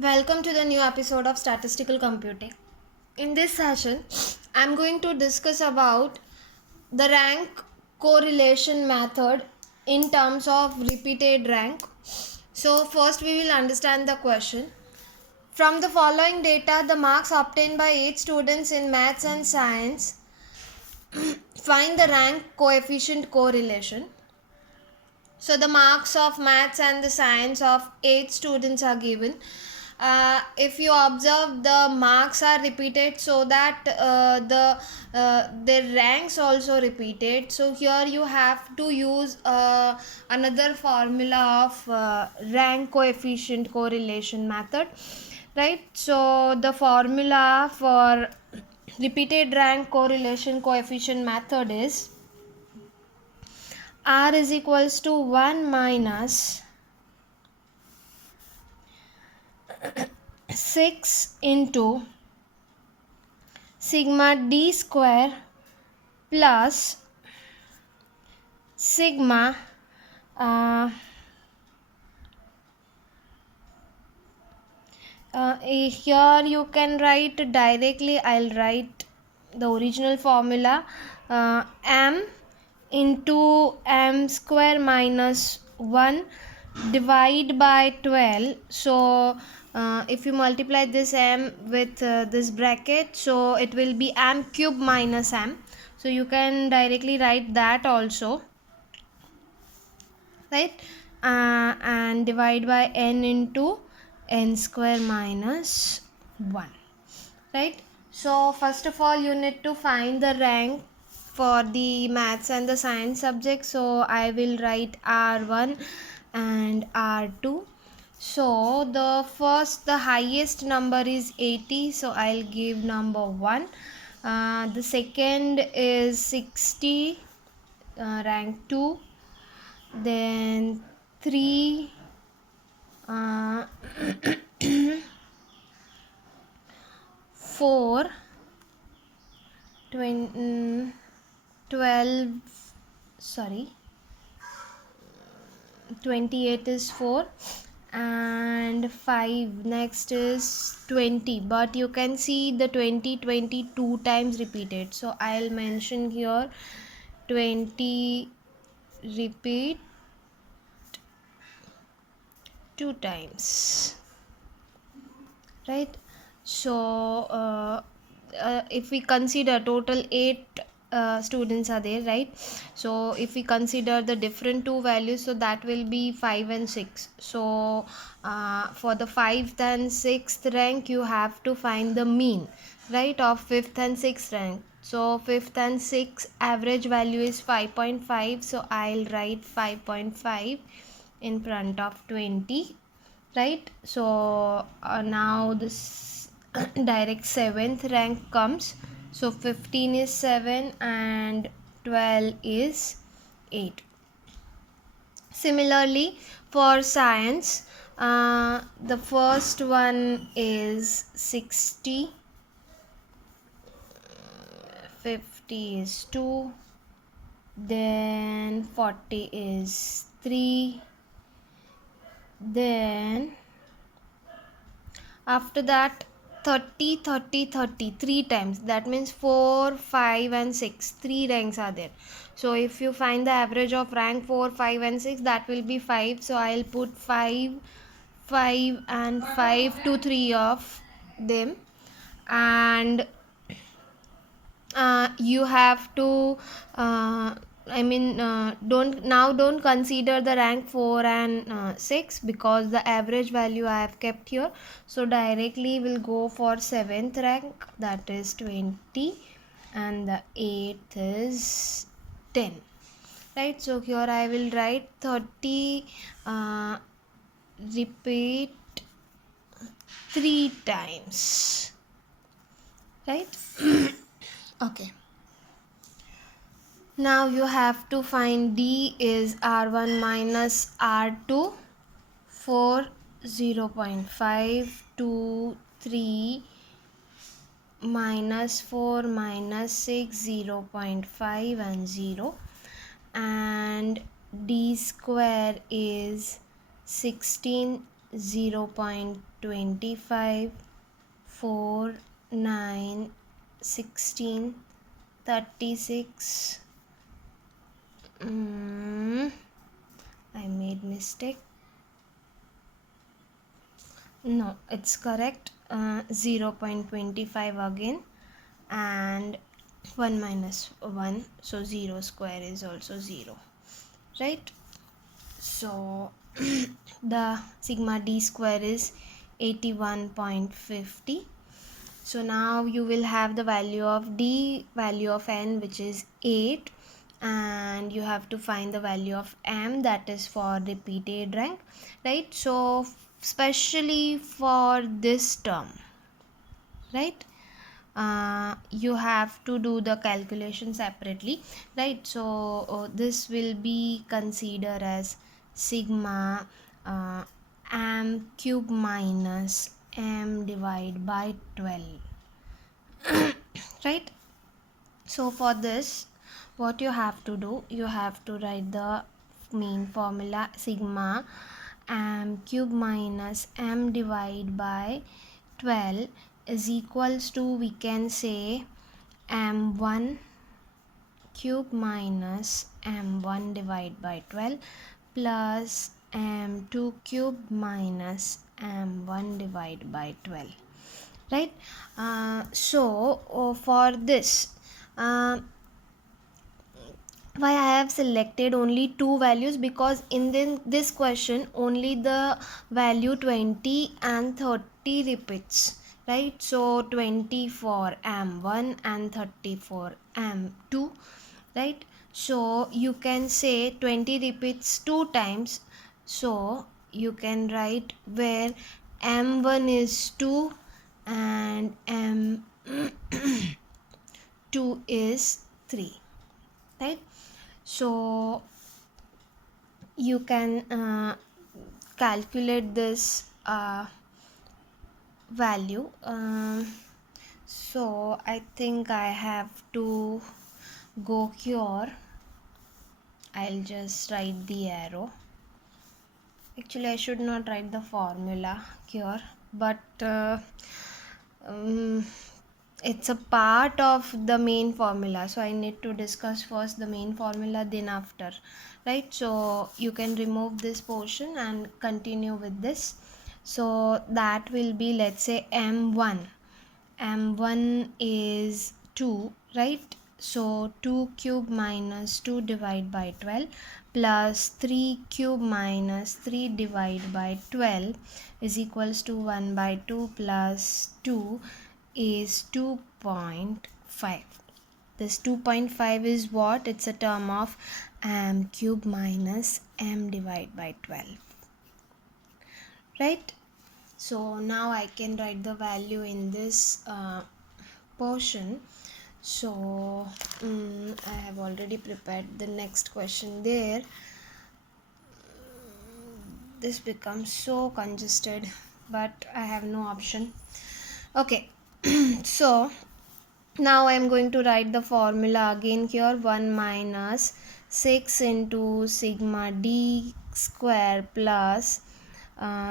Welcome to the new episode of Statistical Computing. In this session, I'm going to discuss about the rank correlation method in terms of repeated rank. So first we will understand the question. From the following data, the marks obtained by 8 students in maths and science, find the rank coefficient correlation. So the marks of maths and the science of 8 students are given. If you observe, the marks are repeated so that their ranks also repeated. So here you have to use another formula of rank coefficient correlation method, right? So the formula for repeated rank correlation coefficient method is R is equals to 1 minus 6 into sigma d square plus sigma here you can write directly. I'll write the original formula, m into m square minus 1 divide by 12. So if you multiply this m with this bracket, so it will be m cube minus m. So you can directly write that also, right? And divide by n into n square minus 1, right? So first of all you need to find the rank for the maths and the science subject. So I will write r1 and r2. So the highest number is 80, so I'll give number 1. The second is 60, rank 2. Then 3, 4, 12, sorry, 28 is 4, and 5. Next is 20, but you can see the 20 two times repeated, so I'll mention here 20 repeat 2 times, right? So if we consider total 8 students are there, right? So if we consider the different two values, so that will be 5 and 6. So for the 5th and 6th rank you have to find the mean, right, of 5th and 6th rank. So 5th and 6th average value is 5.5, so I'll write 5.5 in front of 20, right? So now this direct 7th rank comes. So 15 is 7 and 12 is 8. Similarly for science, the first one is 60, 50 is 2, then 40 is 3, then after that 30 30 30 3 times, that means 4 5 and 6, 3 ranks are there. So if you find the average of rank 4 5 and 6, that will be 5. So I'll put 5 5 and 5 to 3 of them. And you have to don't consider the rank 4 and 6, because the average value I have kept here. So directly we'll go for 7th rank, that is 20, and the 8th is 10, right? So here I will write 30 repeat 3 times, right? Okay. Now you have to find D is R1 minus R2 for 0.5, 2, 3, minus 4, minus 6, 0.5 and 0. And D square is 16, 0.25, 4, 9, 16, 36. I made mistake. No, it's correct. 0.25 again, and 1 minus 1, so 0 square is also 0, right? So the sigma d square is 81.50. So now you will have the value of d, value of n, which is 8, and you have to find the value of m, that is for repeated rank, right? So especially for this term, right, you have to do the calculation separately, right? So this will be considered as sigma m cube minus m divided by 12, right? So for this, what you have to do, you have to write the main formula, sigma m cube minus m divided by 12 is equals to, we can say, m1 cube minus m1 divided by 12 plus m2 cube minus m1 divided by 12, right? For this, why I have selected only two values, because in this question only the value 20 and 30 repeats, right? So 20 for m1 and 30 for m2, right? So you can say 20 repeats two times, so you can write where m1 is 2 and m2 is 3, right? So you can calculate this value. So I think I have to go here. I'll just write the arrow. Actually, I should not write the formula here, but it's a part of the main formula, so I need to discuss first the main formula, then after, right? So you can remove this portion and continue with this. So that will be, let's say, m1 is 2, right? So 2 cube minus 2 divided by 12 plus 3 cube minus 3 divided by 12 is equals to 1 by 2 plus 2 is 2.5. This 2.5 is what? It's a term of m cube minus m divided by 12, right? So now I can write the value in this portion. So I have already prepared the next question there. This becomes so congested, but I have no option. Okay. So now I am going to write the formula again here. 1 minus 6 into sigma d square plus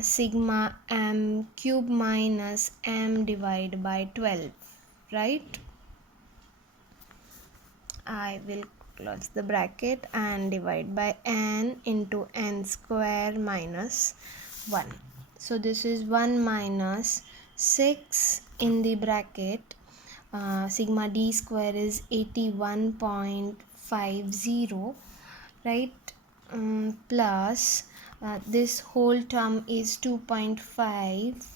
sigma m cube minus m divided by 12, right? I will close the bracket and divide by n into n square minus 1. So this is 1 minus 6 in the bracket. Sigma d square is 81.50, right? Plus this whole term is 2.5.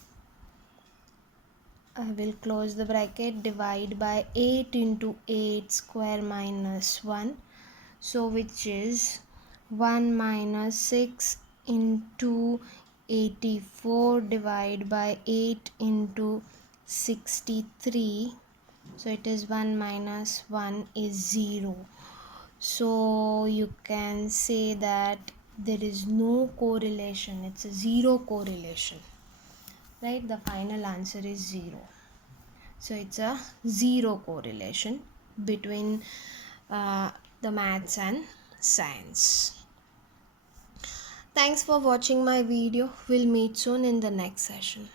I will close the bracket, divide by 8 into 8 square minus 1, so which is 1 minus 6 into 84 divided by 8 into 63, so it is 1 minus 1 is 0. So you can say that there is no correlation, it's a zero correlation, right? The final answer is 0. So it's a zero correlation between the maths and science. Thanks for watching my video. We'll meet soon in the next session.